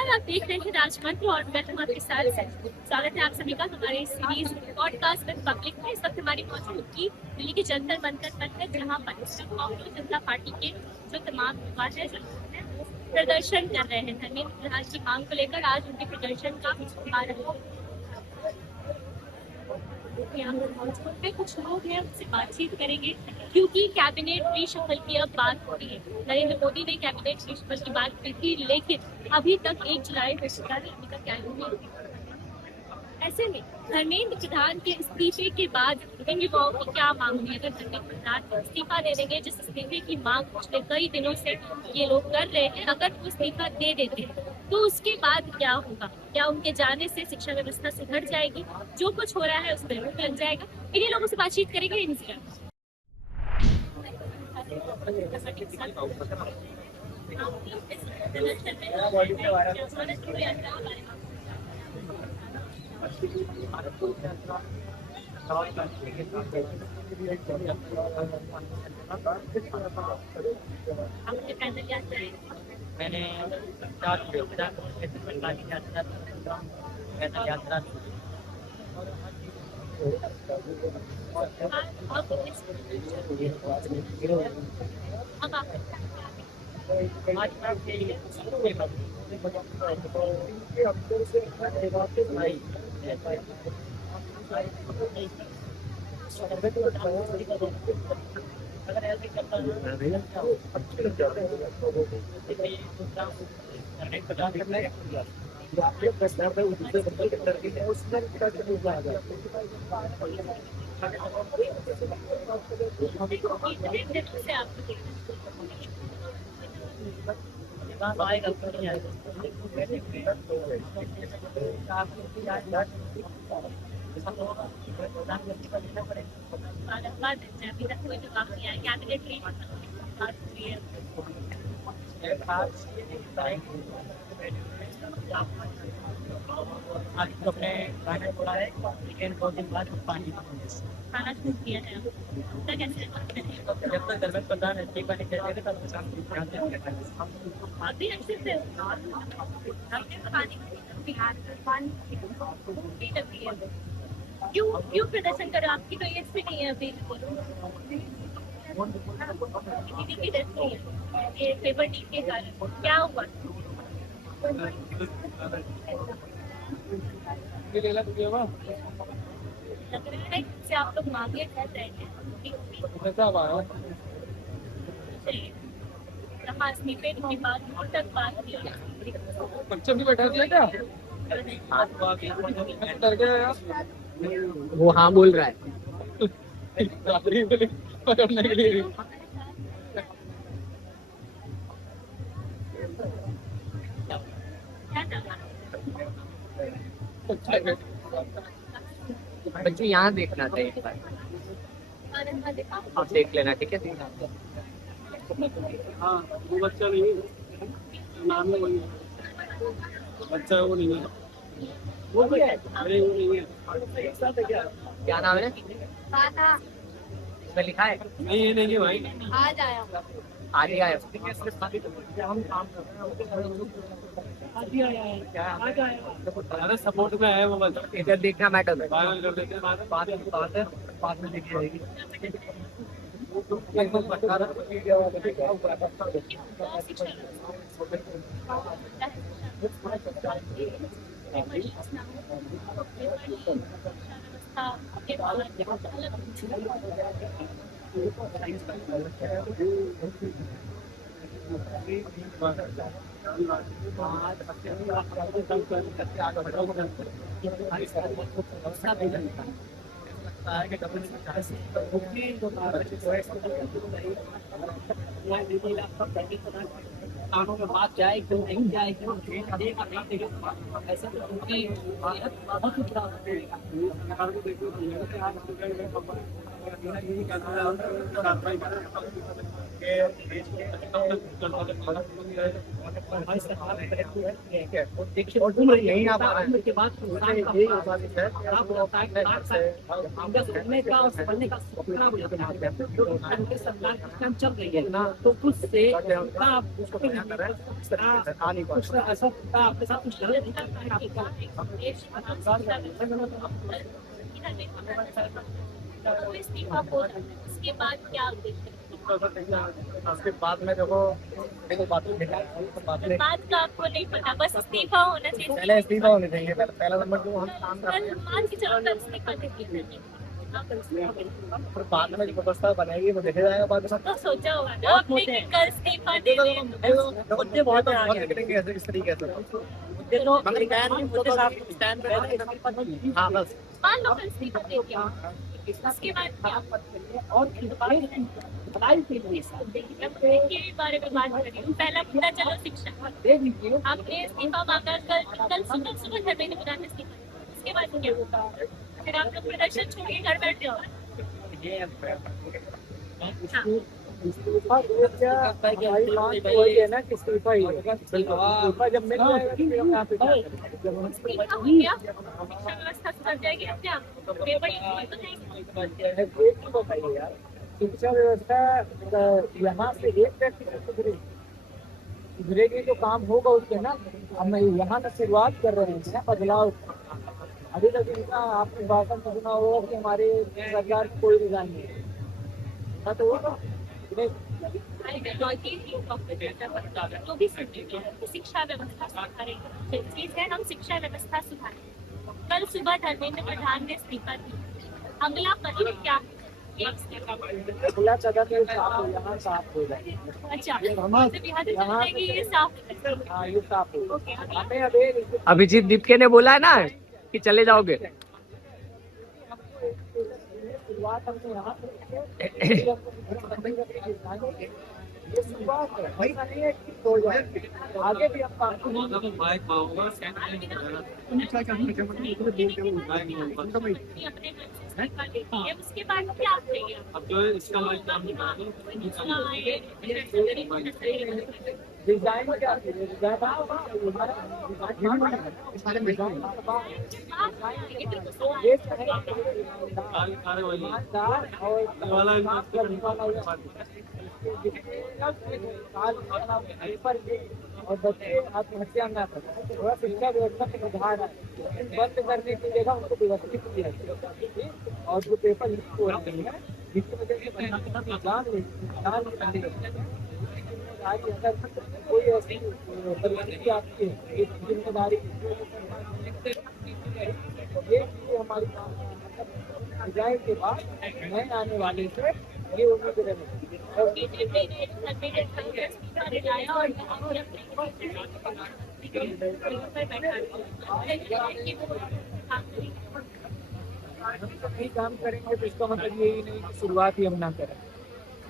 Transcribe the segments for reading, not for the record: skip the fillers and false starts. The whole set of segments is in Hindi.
नमस्कार, आप देख रहे हैं राजमंत्र और मैं हूं आपके साथ स्वागत है आप सभी का हमारे सीरीज पॉडकास्ट विद पब्लिक में। इस वक्त हमारी मौजूदगी दिल्ली के जंतर मंतर पर है, जहां पर कांग्रेस जनता पार्टी के जो तमाम युवा है जो वो प्रदर्शन कर रहे हैं धर्मेंद्र प्रधान की मांग को लेकर। आज उनके प्रदर्शन का यहाँ पर मौजूद में कुछ लोग हैं, उनसे बातचीत करेंगे क्योंकि कैबिनेट रीशफल की अब बात हो रही है। नरेंद्र मोदी ने कैबिनेट रीशफल की बात की थी, लेकिन अभी तक 1 जुलाई हो चुका है, अभी तक कैबिनेट। ऐसे में धर्मेंद्र प्रधान के इस्तीफे के बाद इन युवाओं की क्या मांग होगी? अगर धर्मेंद्र प्रधान इस्तीफा दे देंगे, जिस इस्तीफे की मांग पिछले कई दिनों से ये लोग कर रहे हैं, अगर वो इस्तीफा दे देते हैं तो उसके बाद क्या होगा? क्या उनके जाने से शिक्षा व्यवस्था सुधर जाएगी? जो कुछ हो रहा है उस पर रोक लग जाएगा? इन्हीं लोगों से बातचीत करेंगे इनसे। मैंने 4 किलोमीटर पैदल यात्रा अगर ऐसे करता अभी तक कोई जवाब नहीं आया। कैबिनेट की बात हुई है। आज तो अपने गाना छोड़ा है, लेकिन 2 दिन बाद पानी खाना शुरू किया है। तो कैसे जब तक धर्मेंद्र प्रधान इस्तीफा नहीं देते तब अभी अच्छे से बिहार में पानी लगी है। क्यों प्रदर्शन करो? आपकी तो एज भी नहीं है अभी। दीदी की डेथ नहीं है, ये पेपर लीक के कारण। क्या हुआ? लग रहा है कि आप लोग मांगे कर रहे हैं। इस्तीफे की बात तक बात बच्चा भी बैठा दिया क्या? डर गया यार। वो हाँ बोल रहा है। पकड़ने के लिए बच्चे यहाँ देखना था एक बार, आप देख लेना, ठीक है? हाँ, वो बच्चा नहीं है, नाम है वही बच्चा, वो नहीं है, वो भी है, अरे वो नहीं है। क्या नाम है? इसमें लिखा है नहीं ये नहीं है भाई। आज आया आगे आया। अरे सपोर्ट में है वो बच्चा। इधर देखना मैटर है। बाद में देखी जाएगी। कानों में बात जाए क्यों नहीं जाए क्यों ऐसा तो उनकी बहुत ही बुरा हमारी सरकार ठीक है और देखिए और तुम यही आप आ रहे के बाद यही आपका सुनने का और पढ़ने का सपना हो जाता है उनके सरकार किस टाइम चल रही है ना तो उससे आप उसको क्या कर रहे हैं कुछ ऐसा आपके साथ कुछ गलत नहीं करता है उसके बाद क्या उसके बाद में देखो बात बात का आपको नहीं पता, बस इस्तीफा होना चाहिए। पहले इस्तीफा होने देंगे पहला नंबर जो हम काम कर रहे हैं मान के चलो कल इस्तीफा दे दीजिए। फिर बाद में जो व्यवस्था बनेगी वो देखा जाएगा बाद में तो सोचा होगा ना आपने कि कल इस्तीफा दे दें। मुद्दे बहुत निकलेंगे ऐसे इस तरीके से हाँ बस मान लो कल इस्तीफा दे दिया, उसके बाद क्या? और के बारे में बात कर रही हूँ। पहला मुद्दा चलो शिक्षा, दे दीजिए आपने इस्तीफा मांगा, कल सुबह धरने के बुलाने इस्तीफा, उसके बाद क्या होगा? फिर आप लोग प्रदर्शन छोड़ के घर बैठ जाओ। इस्तीफा वही है ना कि इस्तीफा ही इस्तीफा जब मिल जाएगा इस्तीफा हो गया, शिक्षा व्यवस्था सुधर जाएगी अपने आप। पेपर लीक तो नहीं बताइए यार शिक्षा व्यवस्था यहाँ से एक व्यक्ति सुधरेगी जो काम होगा उसके ना हम यहाँ से शुरुआत कर रहे हैं ना बदलाव। अभी तक इनका आपने भाषण में सुना होगा कि हमारे सरकार कोई रिजाइन नहीं है तो जो भी शिक्षा व्यवस्था सुधारे चीज है, हम शिक्षा व्यवस्था सुधारें। कल सुबह धर्मेंद्र प्रधान ने इस्तीफा दी, अगला कदम क्या? अगला कदम यहाँ साफ हो जाए। अच्छा ये साफ हाँ ये साफ हो हमें अभिजीत दीपके ने बोला है ना कि चले जाओगे। शुरुआत हमने यहाँ से ये शुरुआत है ऐसा नहीं है कि हो जाए आगे भी हम काम उसके बाद क्या करेंगे? अब जो है इसका डिजाइन क्या और बच्चे आत्महत्या न करें। थोड़ा शिक्षा व्यवस्था में सुधार है, बंद करने की जगह उनको व्यवस्थित किया जाए और जो पेपर लीक हो रहे हैं जिसकी वजह से अगर कोई ऐसी परिस्थिति आती है एक जिम्मेदारी ये हमारी डिजाइन के बाद नए आने वाले से ये उम्मीद रहेगी। नहीं काम करेंगे तो इसका मतलब यही नहीं कि शुरुआत ही हम ना करें।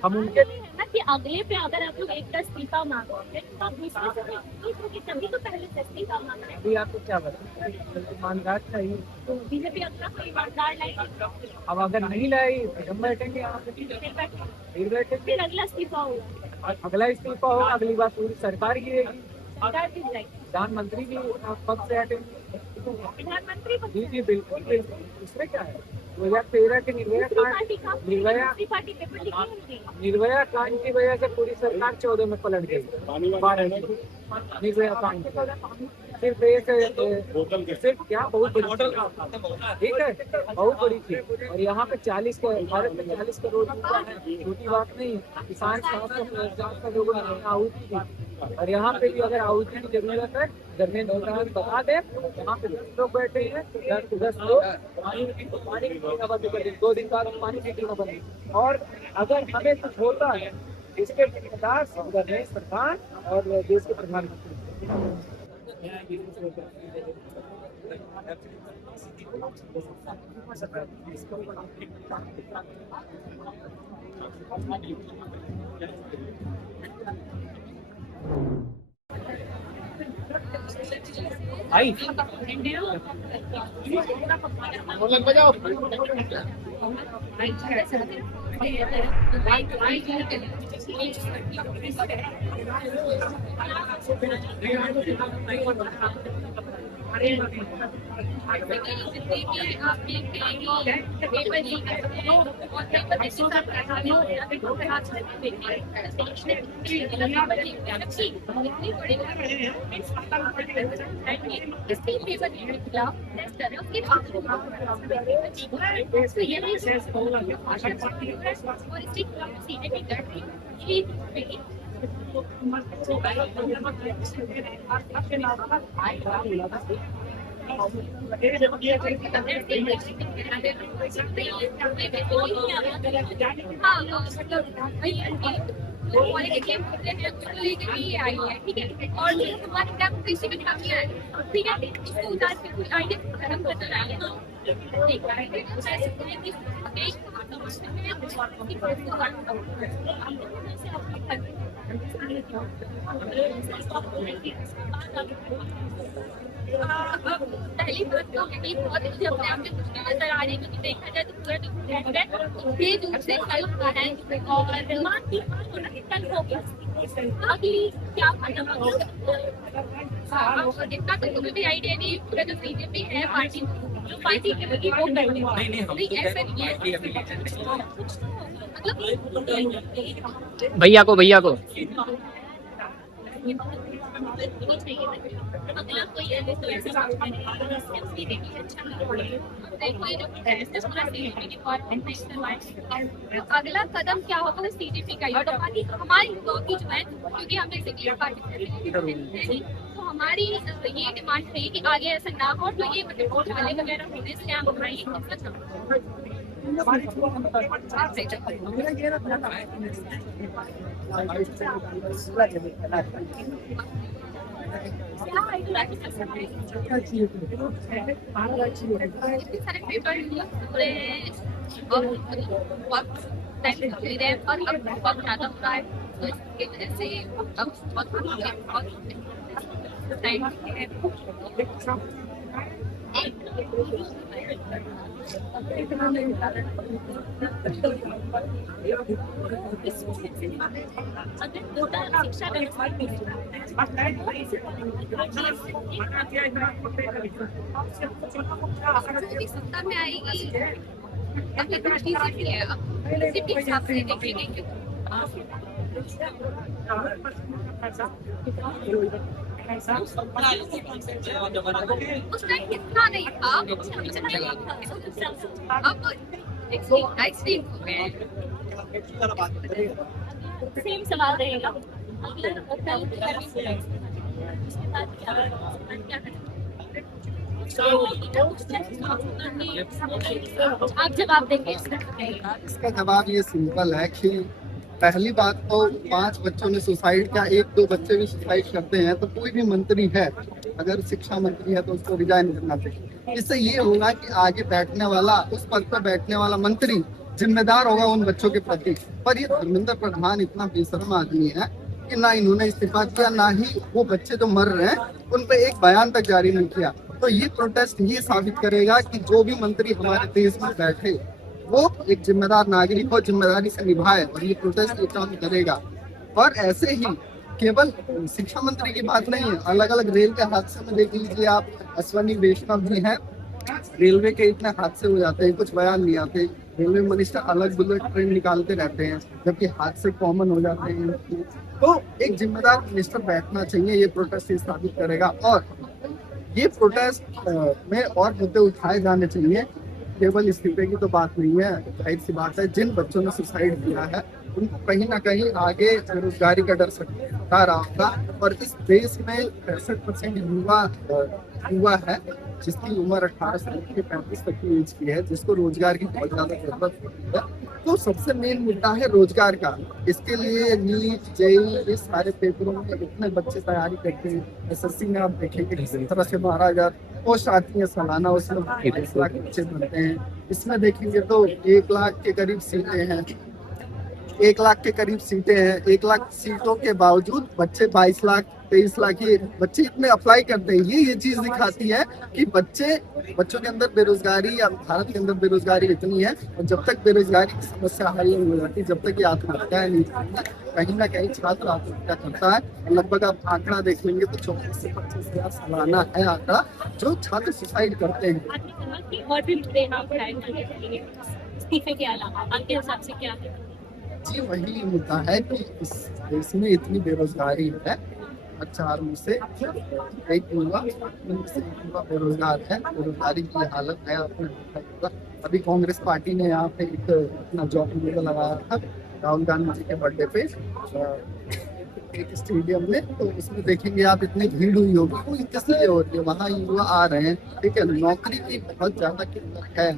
हम उनके ना कि अगले पे अगर आप लोग एक का इस्तीफा मांगोगे तो आप दूसरे से तभी तो पहले से इस्तीफा मांग रहे हैं। अभी आपको क्या बताएं ईमानदार चाहिए तो बीजेपी अपना कोई ईमानदार लाएगी, अब अगर नहीं लाई तो हम बैठेंगे यहाँ पे फिर बैठेंगे फिर अगला इस्तीफा होगा, अगला इस्तीफा होगा अगली बार पूरी सरकार गिरेगी सरकार भी जाएगी, प्रधानमंत्री भी पद से हटेंगे। प्रधानमंत्री जी जी बिल्कुल बिल्कुल इसमें क्या है 2013 के निर्भया कांड की वजह से पूरी सरकार 14 में पलट गई। निर्भया कांड सिर्फ एक सिर्फ क्या बहुत बड़ी ठीक है बहुत बड़ी थी और यहाँ पे 40 भारत में 40 करोड़ छोटी बात नहीं। किसान 750 लोगों ने आहुति दी और यहाँ पे भी अगर आहुति की जरूरत है धर्मेंद्र प्रधान बता दे यहाँ पे 10 लोग बैठे हैं 10 लोग पानी की कीमत बंद कर दें 2 दिन बाद पानी की कीमत बंद। और अगर हमें कुछ होता है इसके जिम्मेदार धर्मेंद्र प्रधान और देश के प्रधानमंत्री। आई ठीक है, और जो हमारे ग्राम कृषि में खामियां है, ठीक है, इसको उतार के कोई आइडिया खत्म कर रहा है। ठीक है, पहली बात तो ये बहुत ही अपने आप में मुश्किल नजर आ रही है, क्योंकि देखा जाए तो पूरा जो ये दूर से कल हुआ है और मान की कल हो गया, अगली क्या जितना तो तुम्हें भी आइडिया नहीं, पूरा जो बीजेपी है पार्टी जो पार्टी की वो नहीं ऐसा नहीं है, मतलब भैया को अगला कोई ऐसे तो ऐसे अगला कदम क्या होगा वो सीडीपी का ही होगा। बाकी हमारी युवाओं की जो है, क्योंकि हम बेसिकली पार्टी तो हमारी ये डिमांड है कि आगे ऐसा ना हो, तो ये मतलब घोटाले वगैरह होने से हम सारे पेपर पूरे और अब बहुत ज्यादा हो रहा है, तो इसकी वजह से अब बहुत सत्ता में आएगी कुछ चीजें भी है, किसी भी हिसाब से देखेंगे उस टाइम इतना नहीं था, अब एक्सट्रीम हो गए। सेम सवाल रहेगा, आप जवाब देंगे इसका जवाब ये सिंपल है कि पहली बात तो 5 बच्चों ने सुसाइड किया, 1-2 बच्चे भी सुसाइड करते हैं तो कोई भी मंत्री है, अगर शिक्षा मंत्री है तो उसको रिजाइन करना चाहिए। इससे ये होगा कि आगे बैठने वाला, उस पद पर बैठने वाला मंत्री जिम्मेदार होगा उन बच्चों के प्रति। पर ये धर्मेंद्र प्रधान इतना बेशर्म आदमी है कि ना इन्होंने इस्तीफा किया, ना ही वो बच्चे जो मर रहे हैं उन पर एक बयान तक जारी नहीं किया। तो ये प्रोटेस्ट ये साबित करेगा कि जो भी मंत्री हमारे देश में बैठे वो एक जिम्मेदार नागरिक को जिम्मेदारी से निभाए, और ये प्रोटेस्ट ये काम करेगा। और ऐसे ही केवल शिक्षा मंत्री की बात नहीं है, अलग अलग रेल के हादसे में देख लीजिए आप, अश्वनी वैष्णव भी हैं, रेलवे के इतने हादसे हो जाते हैं, कुछ बयान नहीं आते, रेलवे मिनिस्टर अलग बुलेट ट्रेन निकालते रहते हैं, जबकि हादसे कॉमन हो जाते हैं। तो एक जिम्मेदार मिनिस्टर बैठना चाहिए, ये प्रोटेस्ट साबित करेगा। और ये प्रोटेस्ट में और मुद्दे उठाए जाने चाहिए, केवल इस्तीफे की तो बात नहीं है। जाहिर सी बात है, जिन बच्चों ने सुसाइड किया है उनको कहीं ना कहीं आगे बेरोजगारी का डर सता रहा होगा। और इस देश में 65% युवा है जिसकी उम्र 18 से 35 तक की एज की है, जिसको रोजगार की बहुत ज्यादा जरूरत है। तो सबसे मेन मुद्दा है रोजगार का। इसके लिए नीट, जेईई, इस सारे पेपरों में इतने बच्चे तैयारी करते हैं। एसएससी में आप देखेंगे किस तरह से 12,000 पोस्ट आती है सालाना, उसमें 22 लाख बच्चे बनते हैं। इसमें देखेंगे तो 1 लाख के करीब सीटें हैं, 1 लाख के करीब सीटें हैं। 1 लाख सीटों के बावजूद बच्चे 22 लाख 23 लाख ये बच्चे इतने अप्लाई करते हैं। ये चीज दिखाती है कि बच्चों के अंदर बेरोजगारी या भारत के अंदर बेरोजगारी इतनी है, और जब तक बेरोजगारी की समस्या हल नहीं हो जाती, जब तक ये आत्महत्या नहीं करता, कहीं ना कहीं छात्र आत्महत्या करता है। लगभग आप आंकड़ा देख लेंगे तो 24 से 25 हजार सालाना है आंकड़ा जो छात्र सुसाइड करते हैं। आपने कहा कि और भी मुद्दे यहाँ उठाए जाने चाहिए इस्तीफे के अलावा, आपके हिसाब से क्या है? जी वही मुद्दा है कि इस देश में इतनी बेरोजगारी है, और 4 में से एक युवा बेरोजगार है। बेरोजगारी की हालत है, आपने देखा होगा। अभी कांग्रेस पार्टी ने यहाँ पे एक अपना जॉब मेला लगाया था राहुल गांधी जी के बर्थडे पे एक स्टेडियम में, तो उसमें देखेंगे आप इतनी भीड़ हुई होगी। वो किस लिए होती है? वहाँ युवा आ रहे हैं, ठीक है, नौकरी की बहुत ज्यादा किल्लत है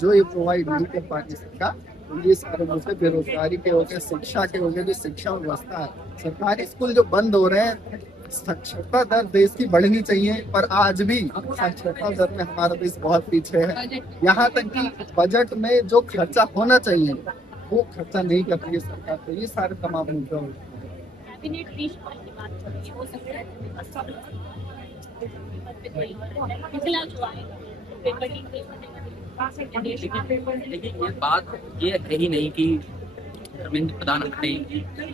जो ये प्रोवाइड नहीं कर पाती सरकार। तो ये सारे मुद्दे बेरोजगारी के हो गए, शिक्षा के हो गए, जो शिक्षा व्यवस्था है, सरकारी स्कूल जो बंद हो रहे हैं। साक्षरता दर देश की बढ़नी चाहिए, पर आज भी साक्षरता दर में हमारा देश बहुत पीछे है। यहाँ तक कि बजट में जो खर्चा होना चाहिए वो खर्चा नहीं कर रही है सरकार। तो ये सारे तमाम मुद्दे हैं। कैबिनेट रीशफल की बात करें, हो सकता है पिछला जो आएगा पेपर लीक नहीं होने वाली। देखिए ये बात ये है ही नहीं कि धर्मेंद्र प्रधान हटे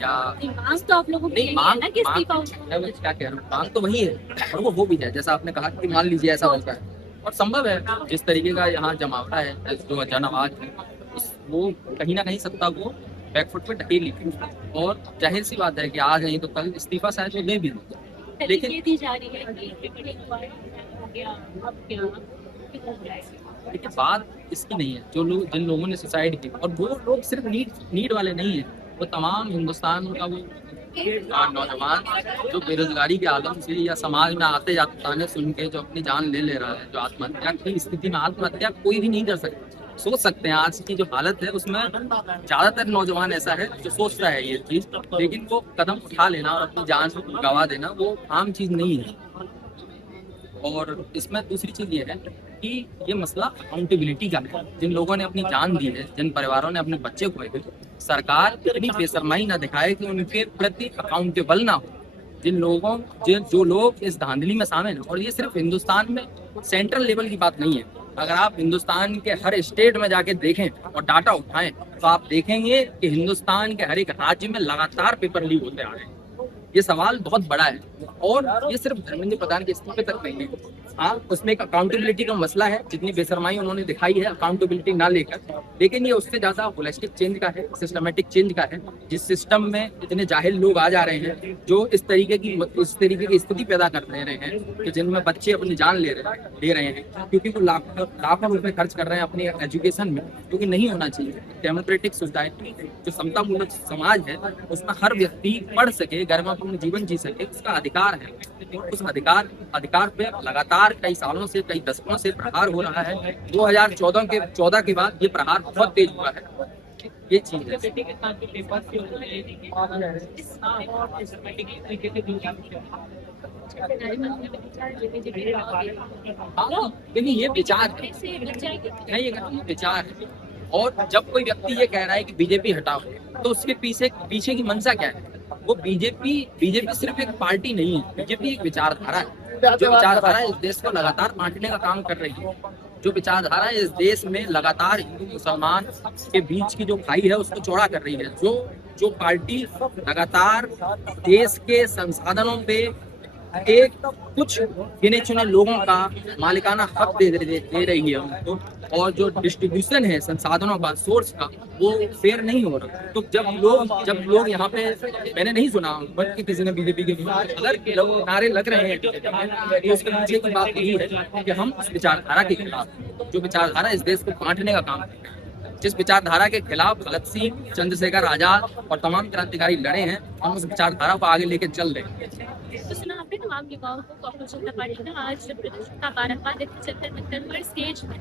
या मांग तो आप लोगों की नहीं, यही है ना कि मांग इस्तीफा मैं वो क्या कह रहा हूँ, मांग तो वही है और वो हो भी जाए। जैसा आपने कहा कि मान लीजिए ऐसा होता है और संभव है, जिस तरीके का यहाँ जमावड़ा है, जो जन आवाज है, वो कहीं ना कहीं सत्ता को बैकफुट पे ढकेल ली। और जाहिर सी बात है कि आज नहीं तो कल इस्तीफा शायद वो दे भी दें। लेकिन ये दी जा रही है कि पेपर लीक हुआ है, हो गया, अब क्या हो जाएगा? लेकिन बात इसकी नहीं है। जो लोग जिन लोगों ने सुसाइड की, और वो लोग सिर्फ नीड वाले नहीं है, वो तमाम हिंदुस्तान का वो नौजवान जो बेरोजगारी के आलम से या समाज में आते जाते ताने सुन के जो अपनी जान ले रहा है, जो आत्महत्या की स्थिति में, आत्महत्या कोई भी नहीं कर सकता। सोच सकते हैं आज की जो हालत है उसमें ज्यादातर नौजवान ऐसा है जो सोचता है ये चीज, लेकिन वो कदम उठा लेना और अपनी जान गंवा देना वो आम चीज नहीं है। और इसमें दूसरी चीज ये है कि ये मसला अकाउंटेबिलिटी का है। जिन लोगों ने अपनी जान दी है, जिन परिवारों ने अपने बच्चे खोए थे, सरकार इतनी बेशर्माई ना दिखाए कि उनके प्रति अकाउंटेबल ना हो। जो लोग इस धांधली में शामिल हैं, और ये सिर्फ हिंदुस्तान में सेंट्रल लेवल की बात नहीं है। अगर आप हिंदुस्तान के हर स्टेट में जाके देखें और डाटा उठाएं तो आप देखेंगे कि हिंदुस्तान के हर एक राज्य में लगातार पेपर लीक होते आ रहे हैं। ये सवाल बहुत बड़ा है और ये सिर्फ धर्मेंद्र प्रधान के इस्तीफे तक नहीं है। हाँ, उसमें एक अकाउंटेबिलिटी का मसला है, जितनी बेशर्माई उन्होंने दिखाई है अकाउंटेबिलिटी ना लेकर, लेकिन ये उससे ज्यादा होलिस्टिक चेंज का है, सिस्टमेटिक चेंज का है। जिस सिस्टम में इतने जाहिल लोग आ जा रहे हैं जो इस तरीके की स्थिति पैदा कर दे रहे हैं कि जिनमें बच्चे अपनी जान ले रहे हैं क्योंकि वो लाखों रुपए खर्च कर रहे हैं अपनी एजुकेशन में, क्योंकि नहीं होना चाहिए। डेमोक्रेटिक सोसाइटी, जो समतामूलक समाज है, उसमें हर व्यक्ति पढ़ सके, गर्मापूर्ण जीवन जी सके, उसका अधिकार है। उस अधिकार पे लगातार कई सालों से, कई दशकों से प्रहार हो रहा है। 2014 के बाद ये प्रहार बहुत तेज हुआ है। ये चीज है। लेकिन ये विचार है, मैं ये कहता हूँ विचार है। और जब कोई व्यक्ति ये कह रहा है कि बीजेपी हटाओ, तो उसके पीछे की मंशा क्या है? वो बीजेपी सिर्फ एक पार्टी नहीं है, बीजेपी एक विचारधारा है। जो विचारधारा इस देश को लगातार बांटने का काम कर रही है, जो विचारधारा इस देश में लगातार हिंदू मुसलमान के बीच की जो खाई है उसको चौड़ा कर रही है, जो पार्टी लगातार देश के संसाधनों पे एक कुछ गिने चुने लोगों का मालिकाना हक दे रही है उनको, और जो डिस्ट्रीब्यूशन है संसाधनों का, सोर्स का, वो फेयर नहीं हो रहा। तो जब लोग यहाँ पे, मैंने नहीं सुना कि किसी ने बीजेपी के अगर नारे लग रहे हैं तो उसके पीछे की बात यही है कि हम उस विचारधारा के खिलाफ, जो विचारधारा इस देश को बांटने का काम है, जिस विचारधारा के खिलाफ भगत सिंह, चंद्रशेखर आजाद और तमाम क्रांतिकारी लड़े हैं, हम उस विचारधारा को आगे लेके चल रहे हैं। तो सुना आपने तमाम युवाओं को कांग्रेस जनता पार्टी ने आज प्रदर्शन का बारम्बार स्टेज में